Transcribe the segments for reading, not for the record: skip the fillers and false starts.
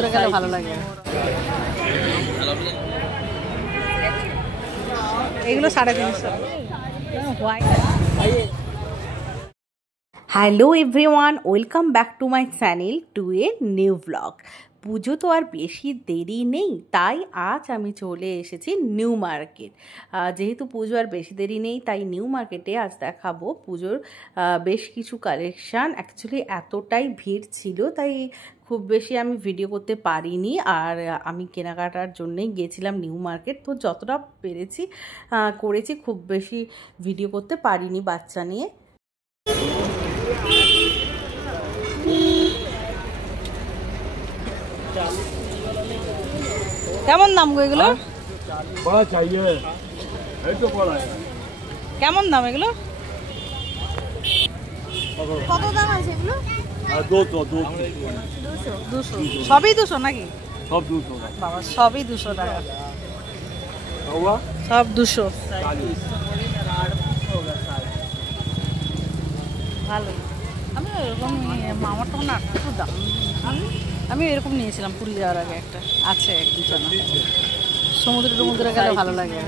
সমুদ্রে গেলে ভালো লাগে। এগুলো 350। Hello everyone, welcome back to my channel to a new blog. পুজো তো আর বেশি দেরি নেই, তাই আজ আমি চলে এসেছি নিউ মার্কেট। যেহেতু পুজো আর বেশি দেরি নেই, তাই নিউ মার্কেটে আজ দেখাবো পুজোর বেশ কিছু কালেকশান। অ্যাকচুয়ালি এতটাই ভিড় ছিল, তাই খুব বেশি আমি ভিডিও করতে পারিনি। আর আমি কেনাকাটার জন্যই গিয়েছিলাম নিউ মার্কেট, তো যতটা পেরেছি করেছি, খুব বেশি ভিডিও করতে পারিনি বাচ্চা নিয়ে। কেমন দাম গো এগুলো? কেমন দাম এগুলো? কত দাম আছে এগুলো? 200। সবই 200 নাকি? সব 200 বাবা, সবই 200 টাকা। সব 200। ভালো। আমি এরকম আমার তখন একটু দাম, আমি এরকম নিয়েছিলাম পুরী যাওয়ার আগে। একটা আছে এক বিছানা, সমুদ্রে গেলে ভালো লাগে।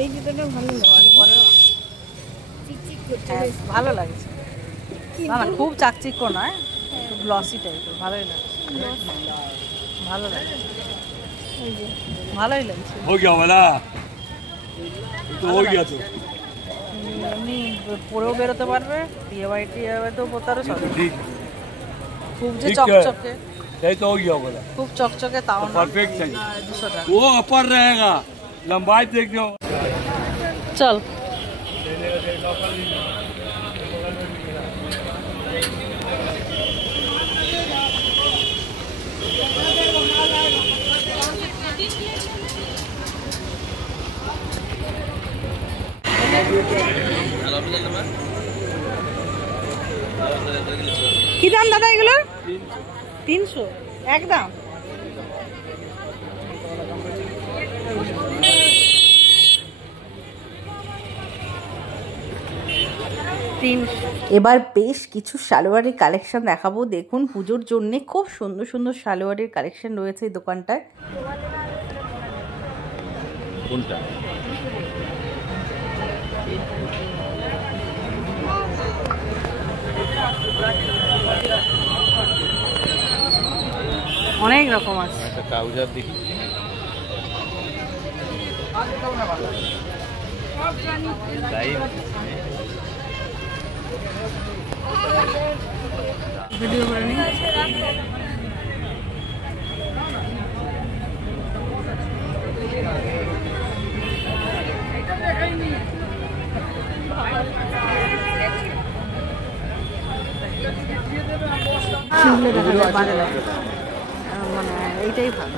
এই জুতোটা ভালো হ্যাঁ, ভালো লাগছে। না না, খুব চাকচিক্য নয়, একটু গ্লসি টাইপের, ভালোই লাগছে। ভালো লাগছে, ভালোই লাগছে। এমনি পরেও বেরোতে পারবে, বিয়ে বাড়িতেও পরতে পারো সব। খুব যে চকচকে, খুব চকচকে তাও না। परफेक्ट चाहिए, 200 টাকা। वो अपर रहेगा, लंबाई देख लो। চল কি দাম দাদা এগুলো? 300 একদম। এবার বেশ কিছু সালোয়ারের কালেকশন দেখাবো। দেখুন, পুজোর জন্য খুব সুন্দর সুন্দর সালোয়ারের কালেকশন রয়েছে এই দোকানটায়। অনেক রকম আছে। ভিডিও করে নিই। বাজে লাগে, মানে এইটাই ভালো।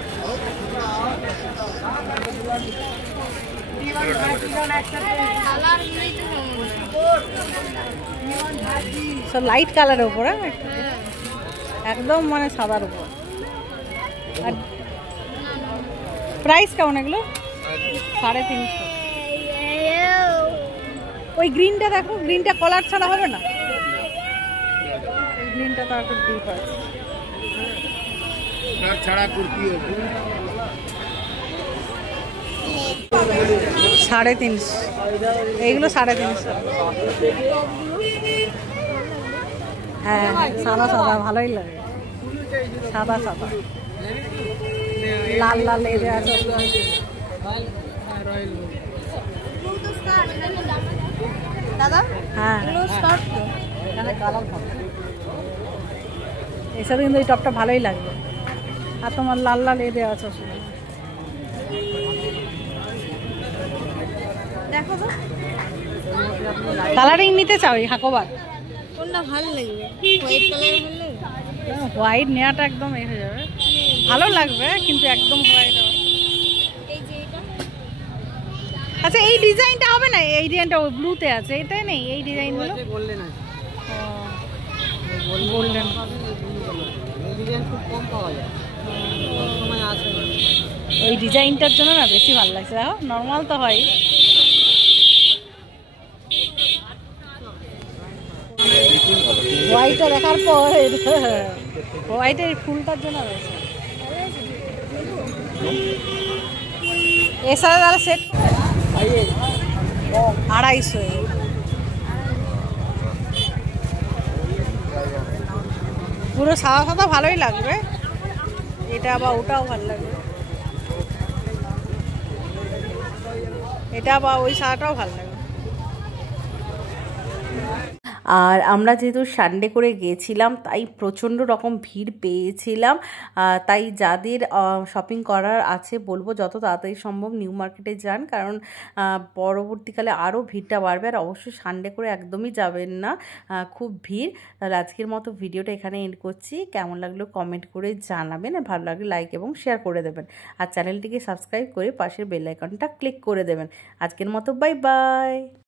সব লাইট কালারের উপরে, একদম মানে সাদার উপর। আর প্রাইস কেমন এগুলো? 350। ওই গ্রিনটা দেখো, গ্রিনটা কলার ছাড়া হবে না? গ্রিনটা তো একটু ডিপ আছে। ছাড়া কুর্তি 350, এইগুলো 350। হ্যাঁ, সাদা সাদা ভালোই লাগে, সাদা সাদা, লাল লাল এদের আছে। দাদা হ্যাঁ, এখানে কালার হবে। এসব কিন্তু এই টপটা ভালোই লাগবে। আর তোমার লাল লাল এদের আছে, দেখো তো কালারিং নিতে চাও এই হাকোবার? কোনটা ভালো লাগবে? হোয়াইট কালার ভালো লাগবে? হোয়াইট নেওয়াটা একদম এ হয়ে যাবে, ভালো লাগবে কিন্তু একদম হোয়াইট হবে। এই যে এটা, আচ্ছা এই ডিজাইনটা হবে না? এই ডিজাইনটা ওই ব্লুতে আছে, এটাই নেই এই ডিজাইনগুলো? গোল্ডেন আছে। গোল্ডেন ডিজাইন খুব কম পাওয়া যায়, সময় আছে। ওই ডিজাইনটার জন্য না বেশি ভালো লাগছে। দেখো, নর্মাল তো হয়। হোয়াইটটা দেখার পর হোয়াইট এই ফুলটার জন্য রয়েছে এর সাথে তাহলে সেট 250 পুরো সাদা সাদা ভালোই লাগবে এটা বা ওটাও ভালো লাগবে এটা বা ওই সাদাটাও ভালো লাগবে আর আমরা যেহেতু সানডে করে গিয়েছিলাম তাই প্রচণ্ড রকম ভিড় পেয়েছিলাম তাই যাদের শপিং করার আছে বলবো যত তাড়াতাড়ি সম্ভব নিউ মার্কেটে যান কারণ পরবর্তীকালে আরও ভিড়টা বাড়বে আর অবশ্যই সানডে করে একদমই যাবেন না খুব ভিড় তাহলে আজকের মতো ভিডিওটা এখানে এন্ড করছি কেমন লাগলো কমেন্ট করে জানাবেন আর ভালো লাগলে লাইক এবং শেয়ার করে দেবেন আর চ্যানেলটিকে সাবস্ক্রাইব করে পাশের বেল আইকনটা ক্লিক করে দেবেন আজকের মতো বাই বাই